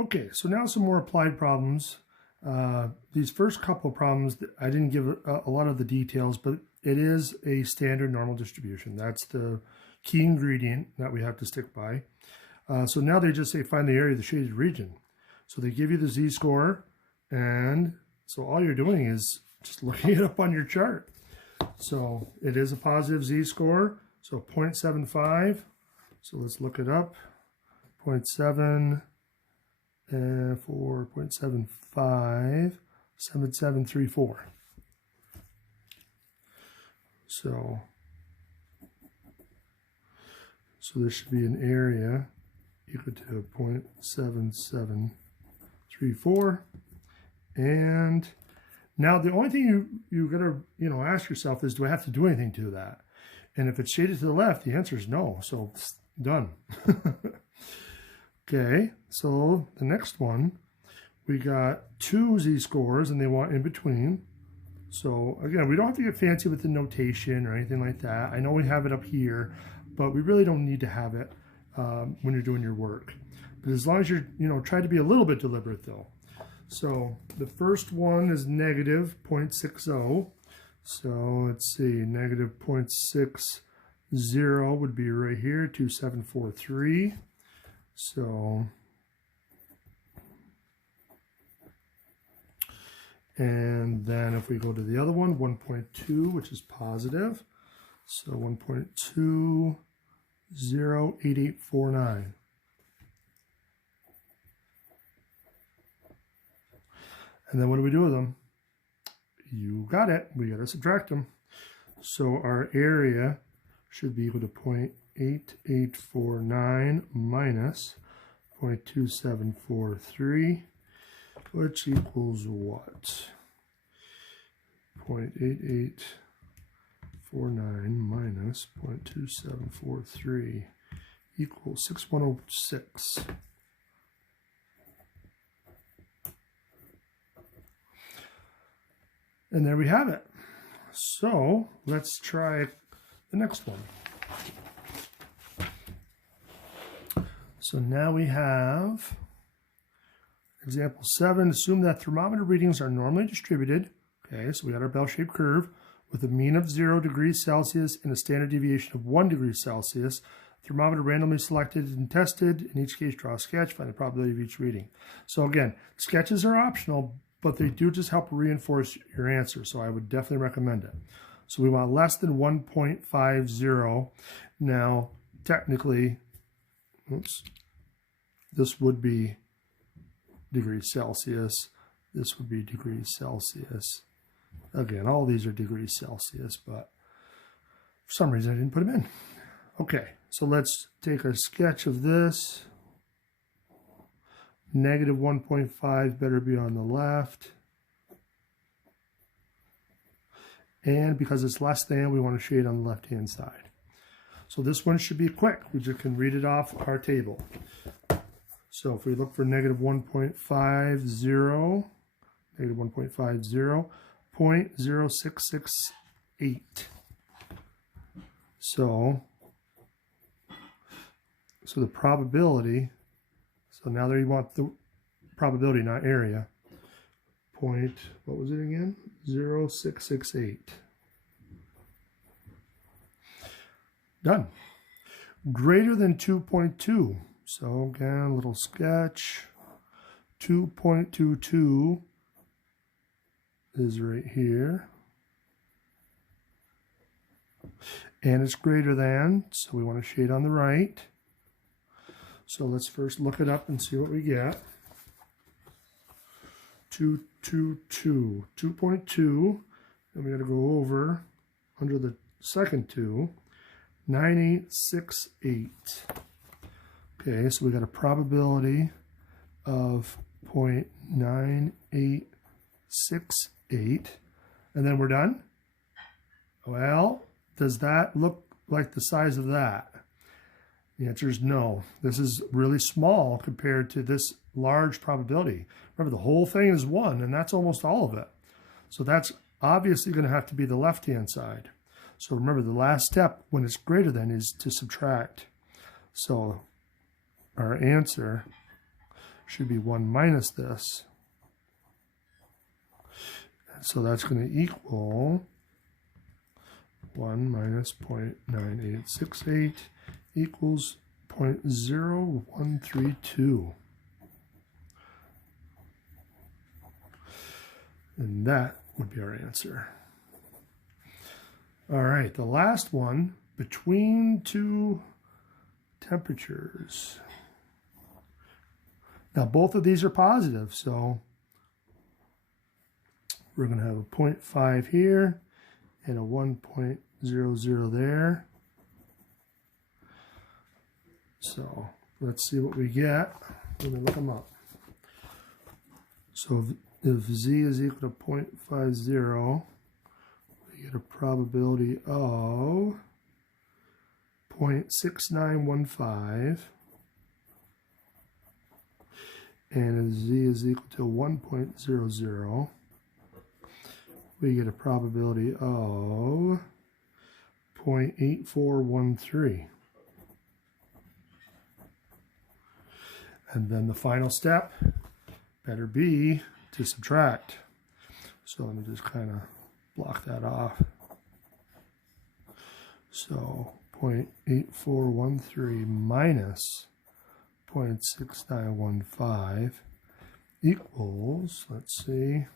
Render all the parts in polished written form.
Okay, so now some more applied problems. These first couple of problems, I didn't give a lot of the details, but it is a standard normal distribution. That's the key ingredient that we have to stick by. So now they just say find the area of the shaded region. So they give you the z-score, and so all you're doing is just looking it up on your chart. So it is a positive z-score, so 0.75. So let's look it up. 0.7 for 0.75, 7734. So this should be an area equal to 0.7734. And now the only thing you gotta ask yourself is, do I have to do anything to that? And if it's shaded to the left, the answer is no. So done. Okay, so the next one, we got two z-scores and they want in between. So again, we don't have to get fancy with the notation or anything like that. I know we have it up here, but we really don't need to have it when you're doing your work. But as long as you're, try to be a little bit deliberate though. So the first one is negative 0.60. So let's see, negative 0.60 would be right here, 2743. So, and then if we go to the other one, 1.2, which is positive, so 1.208849. And then what do we do with them? You got it. We got to subtract them. So our area should be equal to 0.8849 minus 0.2743, which equals what? 0.8849 minus 0.2743 equals 6106. And there we have it. So let's try the next one. So now we have example 7. Assume that thermometer readings are normally distributed. Okay, so we got our bell-shaped curve with a mean of 0 degrees Celsius and a standard deviation of 1 degree Celsius. Thermometer randomly selected and tested. In each case, draw a sketch, find the probability of each reading. So again, sketches are optional, but they do just help reinforce your answer. So I would definitely recommend it. So we want less than 1.50. Now, technically, oops, this would be degrees Celsius. This would be degrees Celsius. Again, all these are degrees Celsius, but for some reason I didn't put them in. Okay, so let's take a sketch of this. Negative 1.5 better be on the left. And because it's less than, we want to shade on the left-hand side. So this one should be quick. We just can read it off our table. So if we look for negative 1.50, negative 1.50, 0.0668. So the probability, so now there you want the probability, not area. What was it again? 0.0668. Done. Greater than 2.2. So again, a little sketch. 2.22 is right here. And it's greater than, so we want to shade on the right. So let's first look it up and see what we get. 2.2, and we got to go over under the second 2, 9868. Okay, so we got a probability of 0.9868, and then we're done. Well, does that look like the size of that? The answer is no. This is really small compared to this large probability. Remember, the whole thing is 1, and that's almost all of it. So that's obviously going to have to be the left-hand side. So remember, the last step when it's greater than is to subtract. So our answer should be 1 minus this. So that's going to equal 1 minus 0.9868 equals 0.0132. And that would be our answer. All right, the last one, between two temperatures. Now, both of these are positive, so we're going to have a 0.5 here and a 1.00 there. So let's see what we get. Let me look them up. So if z is equal to 0.50, we get a probability of 0.6915. And if z is equal to 1.00, we get a probability of 0.8413. And then the final step better be to subtract. So let me just kind of block that off. So 0.8413 minus 0.6915 equals, let's see,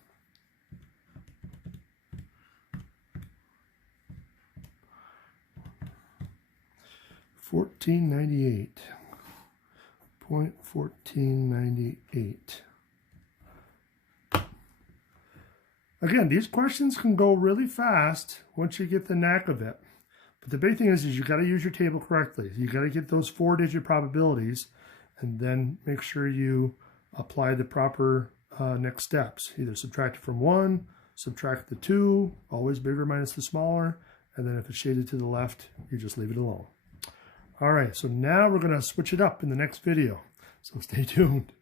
1498. 0.1498. Again, these questions can go really fast once you get the knack of it. But the big thing is you got to use your table correctly. You got to get those 4-digit probabilities and then make sure you apply the proper next steps. Either subtract it from 1, subtract the 2, always bigger minus the smaller, and then if it's shaded to the left, you just leave it alone. All right, so now we're going to switch it up in the next video, so stay tuned.